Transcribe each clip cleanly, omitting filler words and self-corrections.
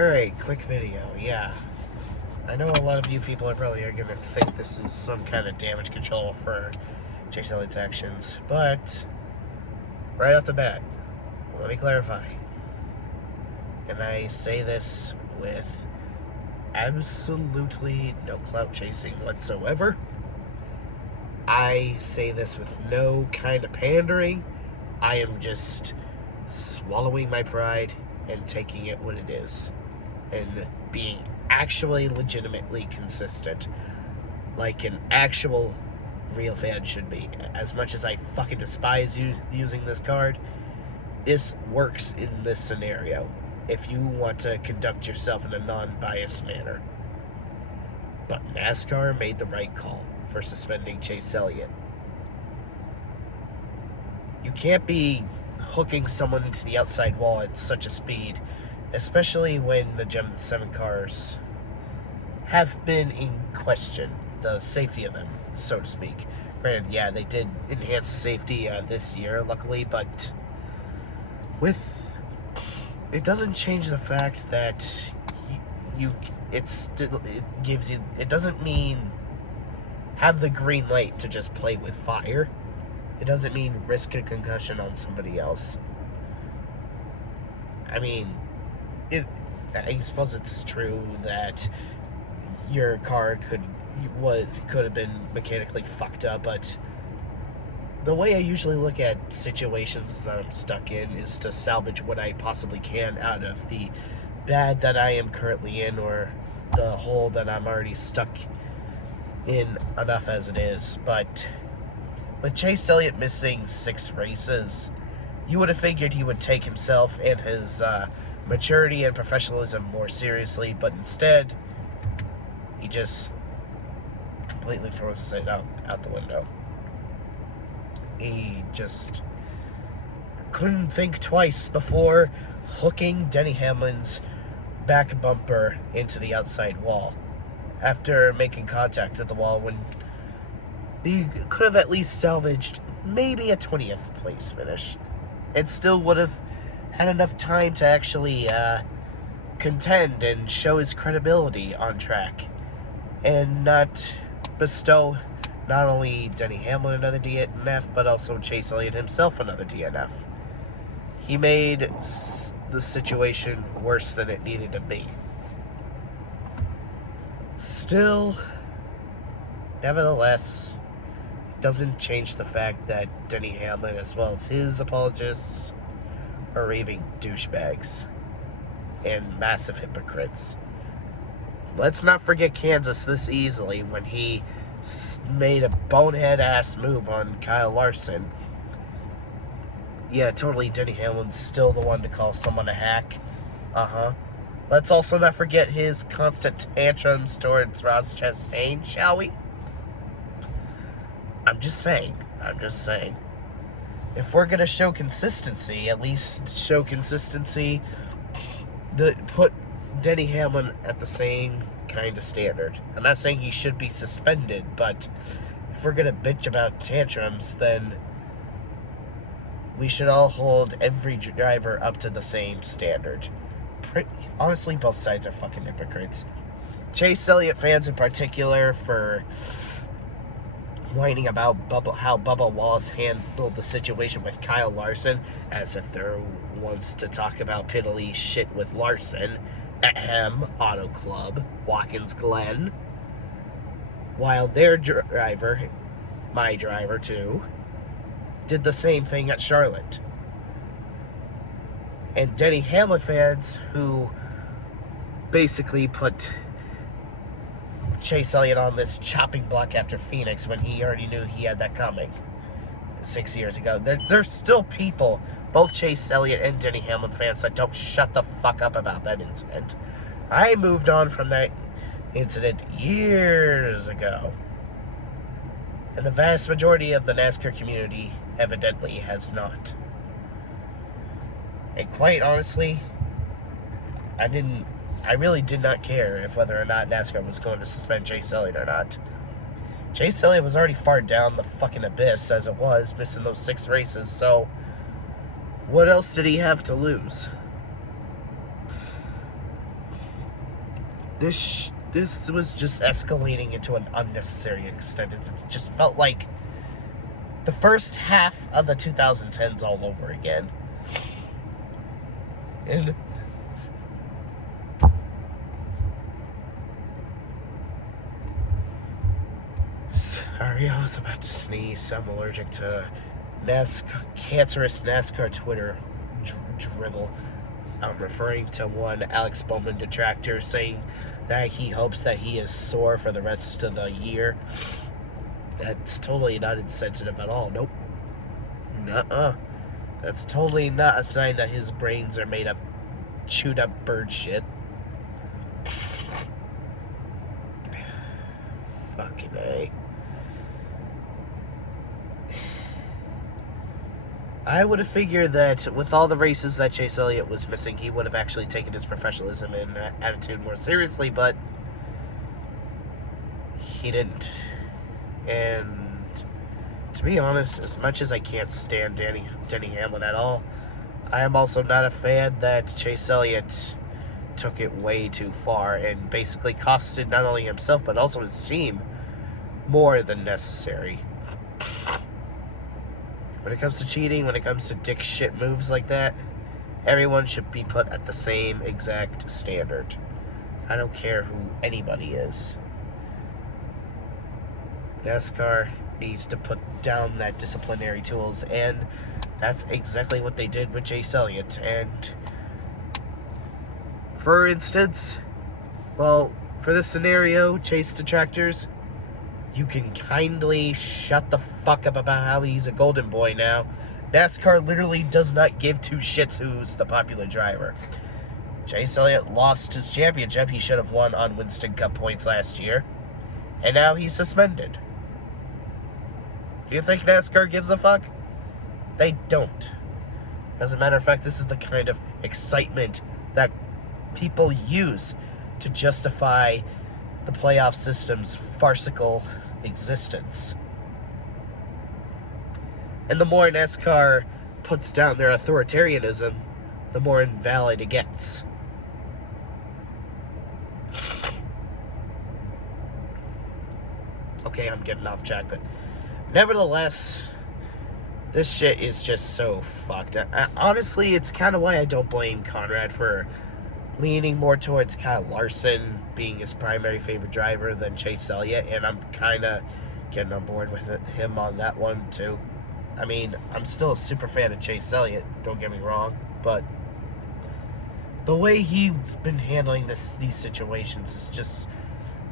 Alright, quick video, yeah. I know a lot of you people are probably going to think this is some kind of damage control for Chase Elliott's actions, but right off the bat, let me clarify. And I say this with absolutely no clout chasing whatsoever. I say this with no kind of pandering. I am just swallowing my pride and taking it what it is. And being actually legitimately consistent. Like an actual real fan should be. As much as I fucking despise using this card, this works in this scenario. If you want to conduct yourself in a non-biased manner. But NASCAR made the right call for suspending Chase Elliott. You can't be hooking someone into the outside wall at such a speed, especially when the Gem 7 cars have been in question, the safety of them, so to speak. Granted, yeah, they did enhance safety this year, luckily, but it doesn't change the fact that it doesn't mean have the green light to just play with fire. It doesn't mean risk a concussion on somebody else. I mean, I suppose it's true that your car could have been mechanically fucked up, but the way I usually look at situations that I'm stuck in is to salvage what I possibly can out of the bad that I am currently in, or the hole that I'm already stuck in enough as it is. But with Chase Elliott missing 6 races, you would have figured he would take himself and his maturity and professionalism more seriously, but instead, he just completely throws it out the window. He just couldn't think twice before hooking Denny Hamlin's back bumper into the outside wall after making contact with the wall, when he could have at least salvaged maybe a 20th place finish. It still would have had enough time to actually contend and show his credibility on track, and not bestow not only Denny Hamlin another DNF, but also Chase Elliott himself another DNF. He made the situation worse than it needed to be. Still, nevertheless, it doesn't change the fact that Denny Hamlin, as well as his apologists, are raving douchebags and massive hypocrites. Let's not forget Kansas this easily, when he made a bonehead-ass move on Kyle Larson. Yeah, totally, Denny Hamlin's still the one to call someone a hack. Let's also not forget his constant tantrums towards Ross Chastain, shall we? I'm just saying. If we're going to show consistency, at least show consistency to put Denny Hamlin at the same kind of standard. I'm not saying he should be suspended, but if we're going to bitch about tantrums, then we should all hold every driver up to the same standard. Honestly, both sides are fucking hypocrites. Chase Elliott fans in particular for whining about how Bubba Wallace handled the situation with Kyle Larson, as if there wants to talk about piddly shit with Larson. Ahem, Auto Club, Watkins Glen. While their driver, my driver too, did the same thing at Charlotte. And Denny Hamlin fans who basically put Chase Elliott on this chopping block after Phoenix when he already knew he had that coming 6 years ago. There's still people, both Chase Elliott and Denny Hamlin fans, that don't shut the fuck up about that incident. I moved on from that incident years ago. And the vast majority of the NASCAR community evidently has not. And quite honestly, I really did not care if whether or not NASCAR was going to suspend Chase Elliott or not. Chase Elliott was already far down the fucking abyss as it was, missing those 6 races, so what else did he have to lose? this was just escalating into an unnecessary extent. It just felt like the first half of the 2010s all over again. And sorry, I was about to sneeze. I'm allergic to cancerous NASCAR Twitter dribble. I'm referring to one Alex Bowman detractor saying that he hopes that he is sore for the rest of the year. That's totally not insensitive at all. Nope. Nuh-uh. That's totally not a sign that his brains are made of chewed up bird shit. Fucking A. I would have figured that with all the races that Chase Elliott was missing, he would have actually taken his professionalism and attitude more seriously, but he didn't. And to be honest, as much as I can't stand Denny Hamlin at all, I am also not a fan that Chase Elliott took it way too far and basically costed not only himself but also his team more than necessary. When it comes to cheating, when it comes to dick shit moves like that, everyone should be put at the same exact standard. I don't care who anybody is. NASCAR needs to put down that disciplinary tools, and that's exactly what they did with Chase Elliott. And for instance, well, for this scenario, Chase detractors, you can kindly shut the fuck up about how he's a golden boy now. NASCAR literally does not give two shits who's the popular driver. Chase Elliott lost his championship. He should have won on Winston Cup points last year. And now he's suspended. Do you think NASCAR gives a fuck? They don't. As a matter of fact, this is the kind of excitement that people use to justify the playoff system's farcical existence. And the more NASCAR puts down their authoritarianism, the more invalid it gets. Okay, I'm getting off track, but nevertheless, this shit is just so fucked. Honestly, it's kind of why I don't blame Conrad for leaning more towards Kyle Larson being his primary favorite driver than Chase Elliott, and I'm kind of getting on board with him on that one too. I mean, I'm still a super fan of Chase Elliott, don't get me wrong, but the way he's been handling these situations is just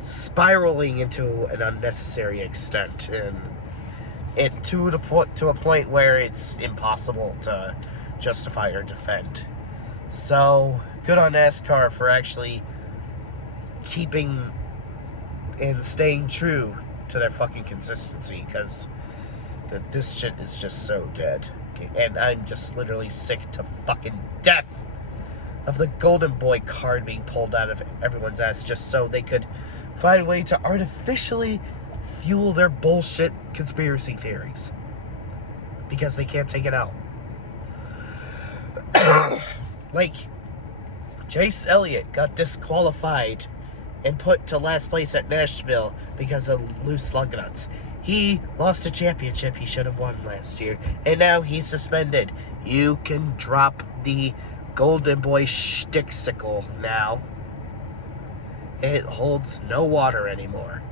spiraling into an unnecessary extent, and it to a point where it's impossible to justify or defend. So good on NASCAR for actually keeping and staying true to their fucking consistency, because this shit is just so dead. And I'm just literally sick to fucking death of the golden boy card being pulled out of everyone's ass just so they could find a way to artificially fuel their bullshit conspiracy theories, because they can't take it out. Like, Chase Elliott got disqualified and put to last place at Nashville because of loose lug nuts. He lost a championship he should have won last year, and now he's suspended. You can drop the golden boy Shticksickle now. It holds no water anymore.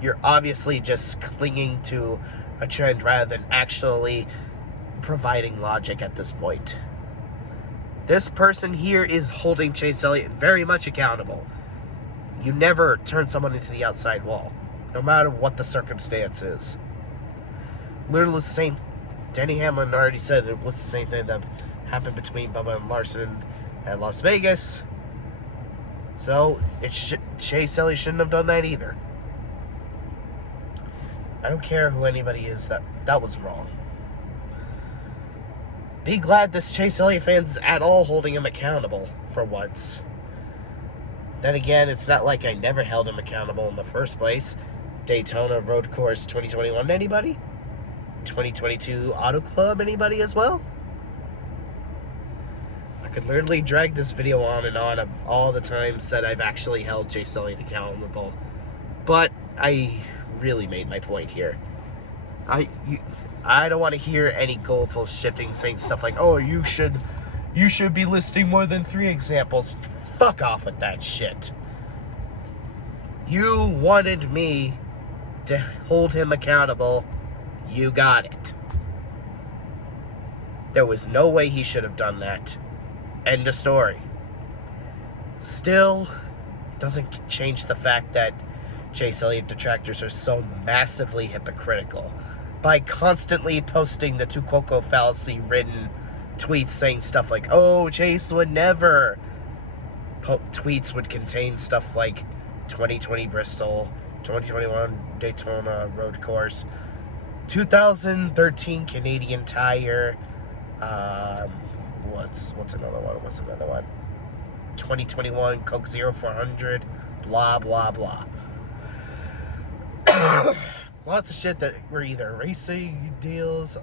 You're obviously just clinging to a trend rather than actually providing logic at this point. This person here is holding Chase Elliott very much accountable. You never turn someone into the outside wall, no matter what the circumstance is. Literally the same. Denny Hamlin already said it was the same thing that happened between Bubba and Larson at Las Vegas. So Chase Elliott shouldn't have done that either. I don't care who anybody is, that was wrong. Be glad this Chase Elliott fan's at all holding him accountable for once. Then again, it's not like I never held him accountable in the first place. Daytona Road Course 2021, anybody? 2022 Auto Club, anybody as well? I could literally drag this video on and on of all the times that I've actually held Chase Elliott accountable. But I really made my point here. I don't want to hear any goalpost shifting saying stuff like, oh, you should be listing more than 3 examples. Fuck off with that shit. You wanted me to hold him accountable. You got it. There was no way he should have done that. End of story. Still, it doesn't change the fact that Chase Elliott detractors are so massively hypocritical by constantly posting the Shticksickle fallacy-ridden tweets saying stuff like, oh, Chase would never. Tweets would contain stuff like 2020 Bristol, 2021 Daytona road course, 2013 Canadian Tire, what's another one? 2021 Coke 0400, blah, blah, blah. Lots of shit that were either racing deals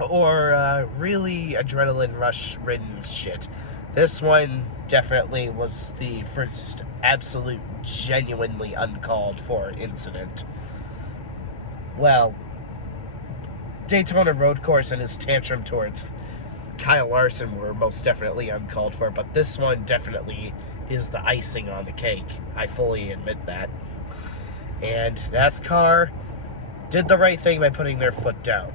or really adrenaline rush-ridden shit. This one definitely was the first absolute, genuinely uncalled for incident. Well, Daytona road course and his tantrum towards Kyle Larson were most definitely uncalled for, but this one definitely is the icing on the cake. I fully admit that. And NASCAR did the right thing by putting their foot down.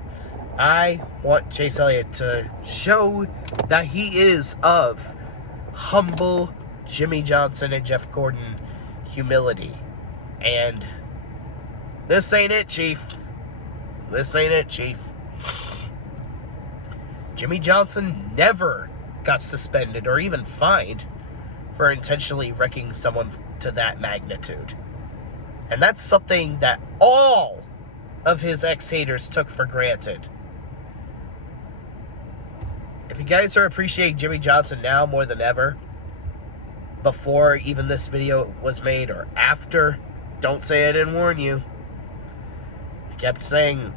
I want Chase Elliott to show that he is of humble Jimmy Johnson and Jeff Gordon humility. And this ain't it, Chief. This ain't it, Chief. Jimmy Johnson never got suspended or even fined for intentionally wrecking someone to that magnitude. And that's something that all of his ex-haters took for granted. If you guys are appreciating Jimmy Johnson now more than ever, before even this video was made or after, don't say I didn't warn you. I kept saying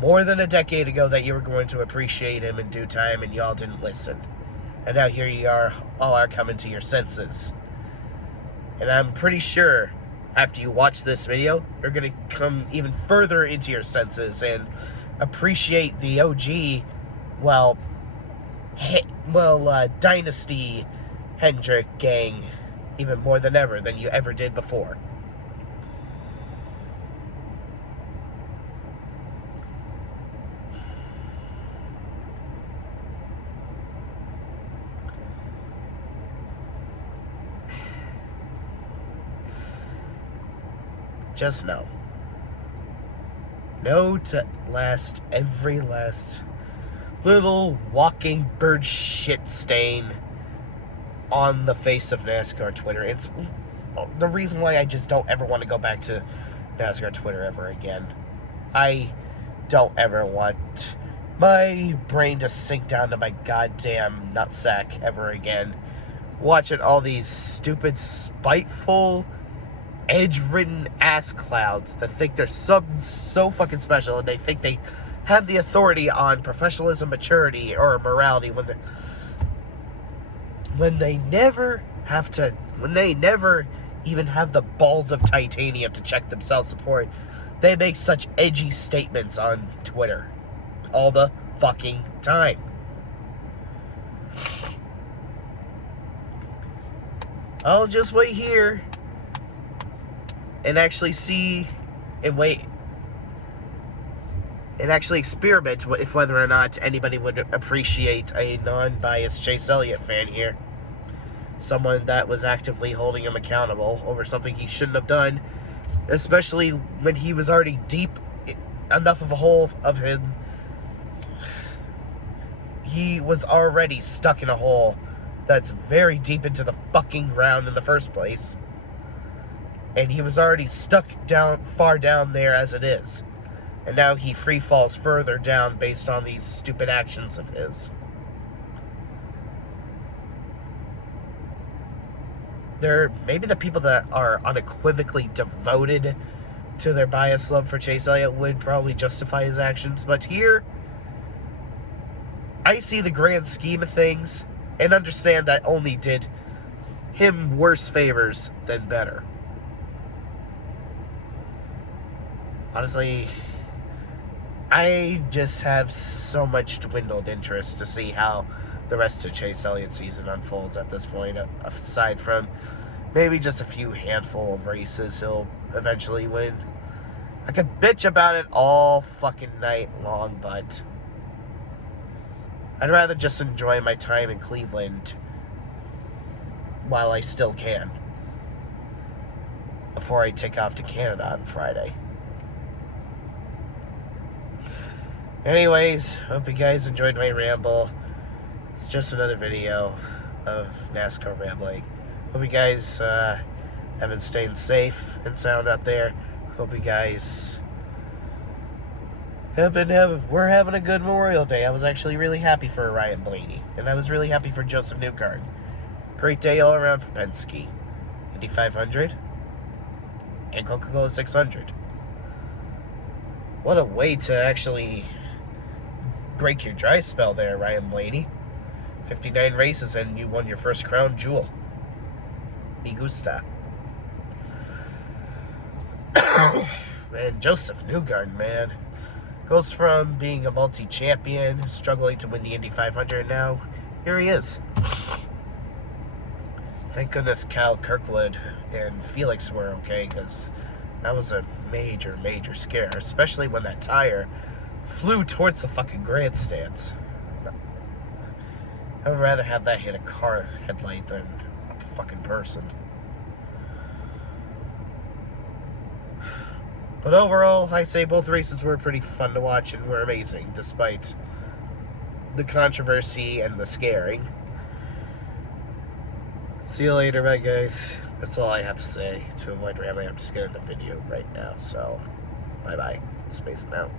more than a decade ago that you were going to appreciate him in due time, and y'all didn't listen. And now here you are, all are coming to your senses. And I'm pretty sure after you watch this video, you're going to come even further into your senses and appreciate the OG, Dynasty Hendrick gang even more than ever than you ever did before. Just know. Know to every last little walking bird shit stain on the face of NASCAR Twitter. It's the reason why I just don't ever want to go back to NASCAR Twitter ever again. I don't ever want my brain to sink down to my goddamn nutsack ever again. Watching all these stupid, spiteful, edge-ridden ass clouds that think they're so fucking special, and they think they have the authority on professionalism, maturity, or morality when they never even have the balls of titanium to check themselves before they make such edgy statements on Twitter all the fucking time. I'll just wait here and actually see and wait and actually experiment with whether or not anybody would appreciate a non-biased Chase Elliott fan here. Someone that was actively holding him accountable over something he shouldn't have done, especially when he was already deep enough of a hole of him. He was already stuck in a hole that's very deep into the fucking ground in the first place. And he was already stuck far down there as it is. And now he free falls further down based on these stupid actions of his. Maybe the people that are unequivocally devoted to their biased love for Chase Elliott would probably justify his actions. But here, I see the grand scheme of things and understand that only did him worse favors than better. Honestly, I just have so much dwindled interest to see how the rest of Chase Elliott's season unfolds at this point, aside from maybe just a few handful of races he'll eventually win. I could bitch about it all fucking night long, but I'd rather just enjoy my time in Cleveland while I still can before I take off to Canada on Friday. Anyways, hope you guys enjoyed my ramble. It's just another video of NASCAR rambling. Hope you guys have been staying safe and sound out there. Hope you guys we're having a good Memorial Day. I was actually really happy for Ryan Blaney, and I was really happy for Joseph Newgarden. Great day all around for Penske. Indy 500 and Coca-Cola 600. What a way to actually break your dry spell there, Ryan Blaney. 59 races and you won your first crown jewel. Me gusta. Man, Joseph Newgarden, man. Goes from being a multi-champion, struggling to win the Indy 500, now here he is. Thank goodness Kyle Kirkwood and Felix were okay, because that was a major, major scare, especially when that tire flew towards the fucking grandstands. I would rather have that hit a car headlight than a fucking person. But overall, I say both races were pretty fun to watch and were amazing, despite the controversy and the scaring. See you later, my guys. That's all I have to say. To avoid rambling, I'm just getting the video right now, so bye-bye. Spacing out.